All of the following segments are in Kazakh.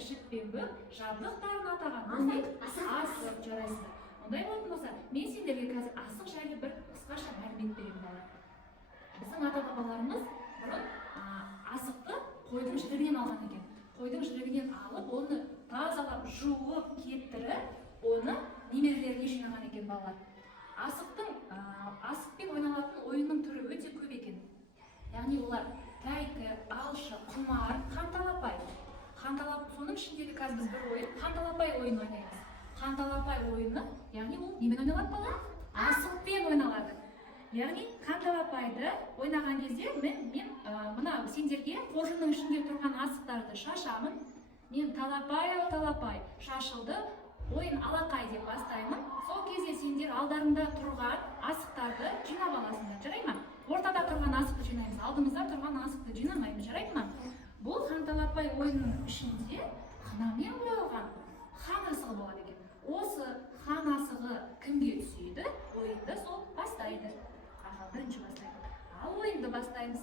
ішікпен бүк жабдықтарын атаған асық. Жарайсыздар. Ондай болатын болса, мен сендерге қазір асық жайлы бір қысқаша мәлімет беремін балалар. Біздің ата-бабаларымыз бұрын асықты қойдың жілігінен алған екен. Қойдың жілігінен алып, оны тазалап, жуып, кептіріп, оны немерелеріне жинаған екен балалар. Асықпен ойналатын ойынның түрі өте көп екен. Яғни олар тәйкі, алшы, құмар, қанталапай. Соның ішіндегі қазір біз бір ойын қанталапай ойын ойнаймыз. Қанталапай ойыны, яғни ол немен ойналады балалар? Асықпен ойналады. Яғни қанталапайды ойнаған кезде мен мына сендерге қоржынның ішінде тұрған асықтарды шашамын. Мен талапай шашылды, ойын алақай деп бастаймын. Сол кезде сендер алдарында тұрған асықтарды жинап аласыңдар, жарай ма? Ортада тұрған асықты жинаймыз, алдымызда тұрған асықты жинамаймыз, жарайды ма? Бұл қанталапай ойынның ішінде қынамен боялған хан асығы болады екен. Осы хан асығы кімге түседі? Ойынды сол бастайды. Бірінші бастайды. Ал ойынды бастаймыз.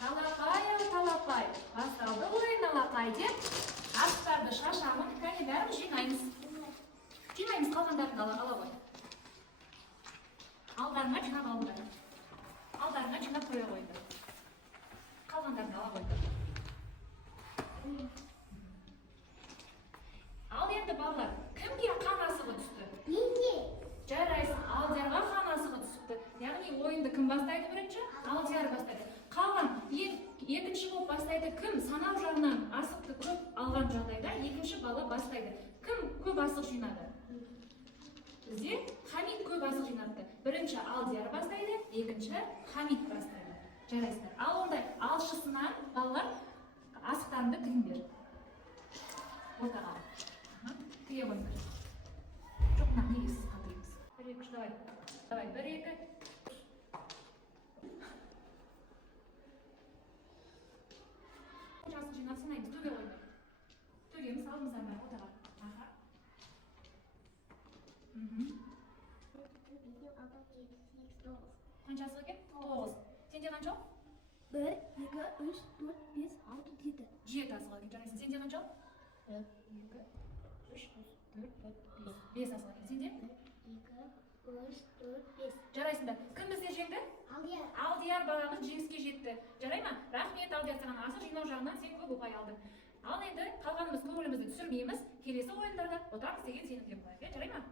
Талапай, басталды ойын алақай деп асықтарды шашамын, кәне бәрін жинаймыз. Қалғандарын ала қой. Алдарына жинап алыңдар. Алдарына жинап қоя қойды. Қалғандарын ала қойды. Ал енді балалар, кімге қан асығы түсті? Менде. Жарайсың, Алдиярға қан асығы түсіпті. Яғни ойынды кім бастайды бірінші? Алдияр бастайды. Қалған екінші болып бастайды кім? Санау жағынан асықты көп алған жағдайда екінші бала бастайды. Кім көп асық жинады? Бізде Хамид көп асық жинапты. Бірінші Алдияр бастайды, екінші Хамид бастайды. Жарайсыздар. Ал ондай алшысынан балалар асықтарыңды тігіңдер. Ортаға. Тіге қойыңдар. Жоқ, негізсіз қалдырыңыз. Бір-екі, давай. Бір-екі. Жасық жинап сынаймыз, төге қойды. Төгеміз, алдымыздан бәрі ортаға. Аха. Қанша асық екен? 9. Сенде қанша? 1, 2, 3, 4, 5, 6, 7. 7 асық екен, жарайсың. Сенде қанша? 1, 2, 3, 4, 5. 5 асық екен. Сенде? 2, 3, 4, 5. Жарайсыңдар. Кім бізде жеңді? Алдияр. Алдияр баламыз жеңіске жетті. Жарай ма? Рахмет Алдияр, саған асық жинау жағынан сен көп ұпай алдың. Ал енді қалғанымыз көңілімізді түсірмейміз. Келесі ойындарда ұтамыз деген сенімдемін. Жарай ма?